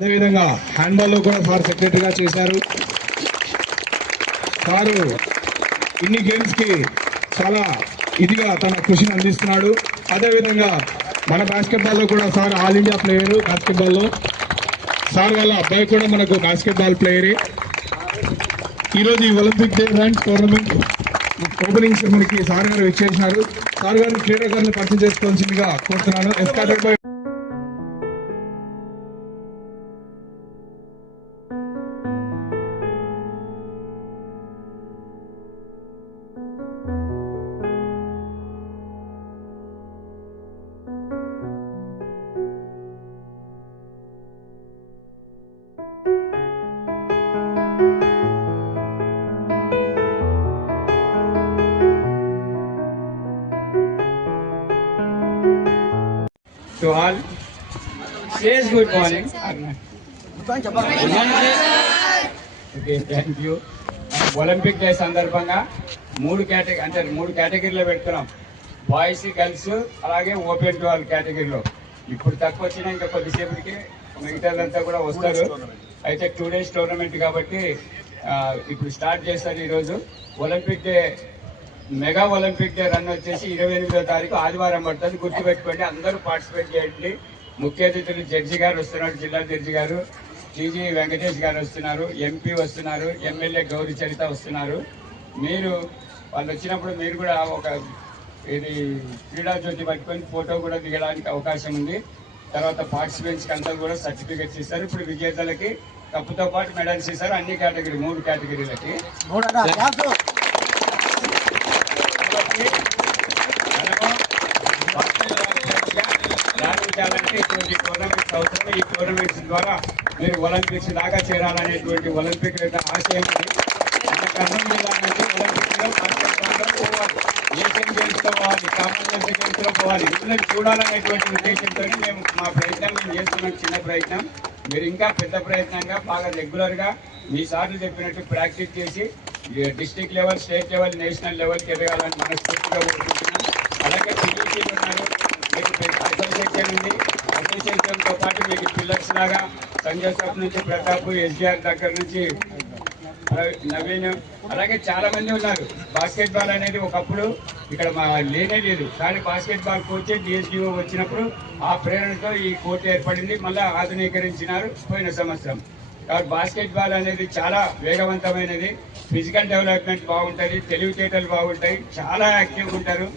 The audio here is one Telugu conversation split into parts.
అదేవిధంగా హ్యాండ్బాల్ లో కూడా సార్ సెక్రటరీగా చేశారు. సారు ఇన్ని గేమ్స్ కి చాలా ఇదిగా తన కృషిని అందిస్తున్నాడు. అదేవిధంగా మన బాస్కెట్బాల్ లో కూడా sir all India player. Basketball లో సార్ వాళ్ళ అబ్బాయి కూడా మనకు బాస్కెట్బాల్ ప్లేయరే. ఈరోజు ఈ Olympic day run tournament opening సెరమనీకి సార్ గారు ఇచ్చేసినారు. సార్ గారు క్రీడాకారులను పరిచయం చేసుకోవాల్సిందిగా కోరుతున్నాను. Escorted by to all. Says good morning. Okay, thank you. Olympic day సందర్భంగా మూడు కేటగిరీలో పెడుతున్నాం. బాయ్స్, గర్ల్స్, అలాగే ఓపెన్ టు ఆల్ కేటగిరీలో. ఇప్పుడు తక్కువ వచ్చినా ఇంకా కొద్దిసేపటికి మిగతాదంతా కూడా వస్తారు. అయితే 2 days టోర్నమెంట్ కాబట్టి ఇప్పుడు స్టార్ట్ చేస్తారు. ఈరోజు Olympic day mega Olympic day run వచ్చేసి 28వ తారీఖు ఆదివారం పడుతుంది. గుర్తుపెట్టుకోండి, అందరూ పార్టిసిపేట్ చేయండి. ముఖ్య అతిథులు జడ్జి గారు వస్తున్నారు, జిల్లా జడ్జి గారు టీజీ వెంకటేష్ గారు వస్తున్నారు, ఎంపీ వస్తున్నారు, ఎమ్మెల్యే గౌరీ చరిత వస్తున్నారు. మీరు వాళ్ళు వచ్చినప్పుడు మీరు కూడా ఒక ఇది క్రీడా జ్యోతి పట్టుకొని ఫోటో కూడా దిగడానికి అవకాశం ఉంది. తర్వాత పార్టిసిపెంట్స్కి అందరూ కూడా సర్టిఫికెట్స్ ఇస్తారు. ఇప్పుడు విజేతలకి కప్పుతో పాటు మెడల్స్ ఇస్తారు. అన్ని కేటగిరీ 3 కేటగిరీలకి. రాణించాలంటే ఇటువంటి టోర్నమెంట్స్ అవసరం. ఈ టోర్నమెంట్స్ ద్వారా మీరు ఒలింపిక్స్ దాకా చేరాలనేటువంటి ఒలింపిక్ యొక్క ఆశయం. మన కర్నూలు జిల్లా నుంచి ఒలింపిక్స్లో బాస్కెట్బాల్లో పోవాలి, ఏషియన్ గేమ్స్లో పోవాలి, కామన్వెల్త్ గేమ్స్లో పోవాలి. వీళ్ళని చూడాలనేటువంటి ఉద్దేశంతో మేము మా ప్రయత్నం చేస్తున్నాం. చిన్న ప్రయత్నం. మీరు ఇంకా పెద్ద ప్రయత్నంగా బాగా రెగ్యులర్గా మీ సార్లు చెప్పినట్టు ప్రాక్టీస్ చేసి district level, state level, national లెవెల్కి ఎదగాలని మనస్ఫూర్తిగా కోరుకుంటున్నాం. అలాగే పిల్లలు ఉన్నారు, మీకు అసోసియేషన్ ఉంది. అసోసియేషన్తో పాటు మీకు పిల్లర్స్ లాగా సంజయ్ సాబ్ నుంచి ప్రతాప్, ఎస్డిఆర్ దగ్గర నుంచి నవీన్, అలాగే చాలా మంది ఉన్నారు. బాస్కెట్బాల్ అనేది ఒకప్పుడు ఇక్కడ లేనే లేదు, కానీ బాస్కెట్బాల్ కోచ్ డిఎస్డిఓ వచ్చినప్పుడు ఆ ప్రేరణతో ఈ కోర్టు ఏర్పడింది. మళ్ళీ ఆధునీకరించినారు పోయిన సంవత్సరం. కాబట్టి బాస్కెట్బాల్ అనేది చాలా వేగవంతమైనది. ఫిజికల్ డెవలప్మెంట్ బాగుంటుంది, తెలివితేటలు బాగుంటాయి, చాలా యాక్టివ్గా ఉంటారు.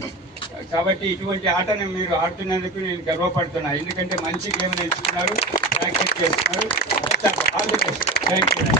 కాబట్టి ఇటువంటి ఆటను మీరు ఆడుతున్నందుకు నేను గర్వపడుతున్నా. ఎందుకంటే మంచి గేమ్ నేర్చుకున్నారు, ప్రాక్టీస్ చేస్తున్నారు. All the best. Thank you.